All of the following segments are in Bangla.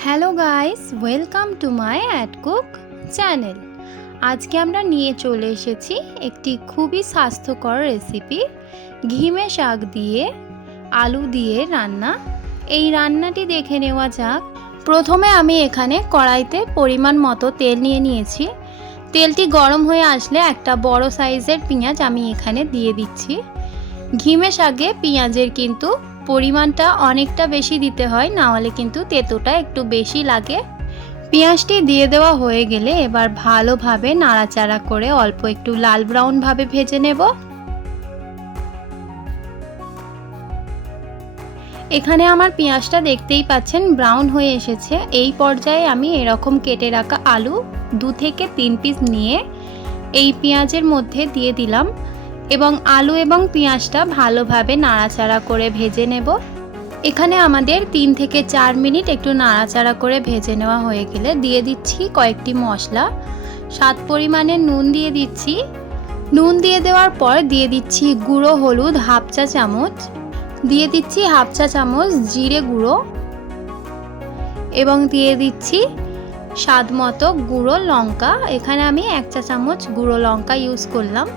Hello guys, welcome to my at cook channel. আজকে আমরা নিয়ে চলে এসেছি একটি খুবই স্বাস্থ্যকর রেসিপি, ঘিমে শাক দিয়ে আলু দিয়ে রান্না। এই রান্নাটি দেখে নেওয়া যাক। প্রথমে আমি এখানে কড়াইতে পরিমাণ মতো তেল নিয়ে নিয়েছি। তেলটি গরম হয়ে আসলে একটা বড় সাইজের পেঁয়াজ আমি এখানে দিয়ে দিচ্ছি। ঘিমে শাকে পেঁয়াজের কিন্তু পরিমাণটা অনেকটা বেশি দিতে হয়, না হলে কিন্তু তেতোটা একটু বেশি লাগে। পেঁয়াজটি দিয়ে দেওয়া হয়ে গেলে এবার ভালোভাবে নাড়াচাড়া করে অল্প একটু লাল ব্রাউন ভাবে ভেজে নেব। এখানে আমার পেঁয়াজটা দেখতেই পাচ্ছেন ব্রাউন হয়ে এসেছে। এই পর্যায়ে আমি এরকম কেটে রাখা আলু 2 থেকে 3 পিস নিয়ে এই পেঁয়াজের মধ্যে দিয়ে দিলাম এবং আলু এবং পেঁয়াজটা ভালোভাবে নাড়াচাড়া করে ভেজে নেব। এখানে আমাদের 3 থেকে 4 মিনিট একটু নাড়াচাড়া করে ভেজে নেওয়া হয়ে গেলে দিয়ে দিচ্ছি কয়েকটি মশলা। স্বাদ পরিমাণে নুন দিয়ে দিচ্ছি। নুন দিয়ে দেওয়ার পর দিয়ে দিচ্ছি গুঁড়ো হলুদ হাফ চা চামচ, দিয়ে দিচ্ছি হাফ চা চামচ জিরে গুঁড়ো এবং দিয়ে দিচ্ছি স্বাদ মতো গুঁড়ো লঙ্কা। এখানে আমি 1 চা চামচ গুঁড়ো লঙ্কা ইউজ করলাম।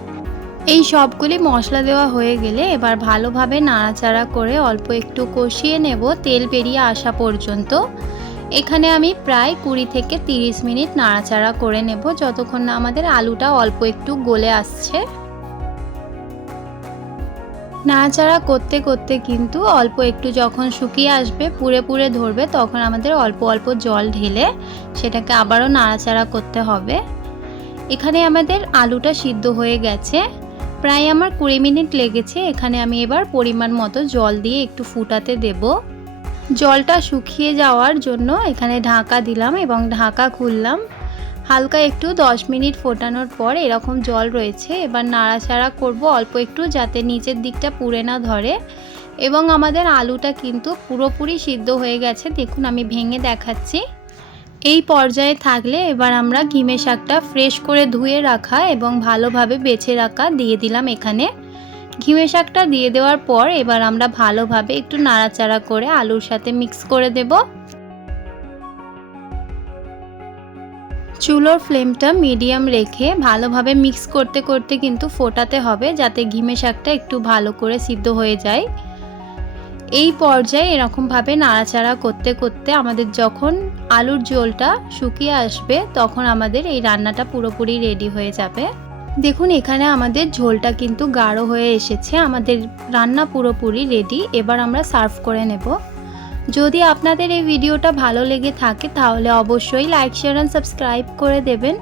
এই সবগুলি মশলা দেওয়া হয়ে গেলে এবার ভালোভাবে নাড়াচাড়া করে অল্প একটু কষিয়ে নেব তেল বেরিয়ে আসা পর্যন্ত। এখানে আমি প্রায় 20 থেকে 30 মিনিট নাড়াচাড়া করে নেব, যতক্ষণ না আমাদের আলুটা অল্প একটু গলে আসছে। নাড়াচাড়া করতে করতে কিন্তু অল্প একটু যখন শুকিয়ে আসবে, পুড়ে পুড়ে ধরবে, তখন আমাদের অল্প অল্প জল ঢেলে সেটাকে আবারও নাড়াচাড়া করতে হবে। এখানে আমাদের আলুটা সিদ্ধ হয়ে গেছে, প্রায় আমার 20 মিনিট লেগেছে। এখানে আমি এবার পরিমাণ মতো জল দিয়ে একটু ফুটাতে দেব। জলটা শুকিয়ে যাওয়ার জন্য এখানে ঢাকা দিলাম এবং ঢাকা খুললাম। হালকা একটু 10 মিনিট ফোটানোর পর এরকম জল রয়েছে। এবার নাড়াচাড়া করব অল্প একটু, যাতে নিচের দিকটা পুড়ে না ধরে। এবং আমাদের আলুটা কিন্তু পুরোপুরি সিদ্ধ হয়ে গেছে, দেখুন আমি ভেঙে দেখাচ্ছি। এই পর্যায়ে থাকলে এবার আমরা ঘিমে শাকটা ফ্রেশ করে ধুয়ে রাখা এবং ভালোভাবে বেছে রাখা দিয়ে দিলাম। এখানে ঘিমে শাকটা দিয়ে দেওয়ার পর এবার আমরা ভালোভাবে একটু নাড়াচাড়া করে আলুর সাথে মিক্স করে দেব। চুলোর ফ্লেমটা মিডিয়াম রেখে ভালোভাবে মিক্স করতে করতে কিন্তু ফোটাতে হবে, যাতে ঘিমে শাকটা একটু ভালো করে সিদ্ধ হয়ে যায়। এই পর্যায়ে এরকমভাবে নাড়াচাড়া করতে করতে আমাদের যখন আলুর ঝোলটা শুকিয়ে আসবে, তখন আমাদের এই রান্নাটা পুরোপুরি রেডি হয়ে যাবে। দেখুন এখানে আমাদের ঝোলটা কিন্তু গাঢ় হয়ে এসেছে, আমাদের রান্না পুরোপুরি রেডি। এবার আমরা সার্ভ করে নেব। যদি আপনাদের এই ভিডিওটা ভালো লেগে থাকে তাহলে অবশ্যই লাইক শেয়ার এন্ড সাবস্ক্রাইব করে দেবেন।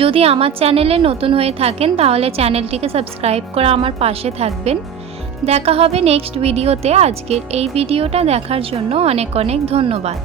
যদি আমার চ্যানেলে নতুন হয়ে থাকেন তাহলে চ্যানেলটিকে সাবস্ক্রাইব করে আমার পাশে থাকবেন। দেখা হবে নেক্সট ভিডিওতে। আজকের এই ভিডিওটা দেখার জন্য অনেক অনেক ধন্যবাদ।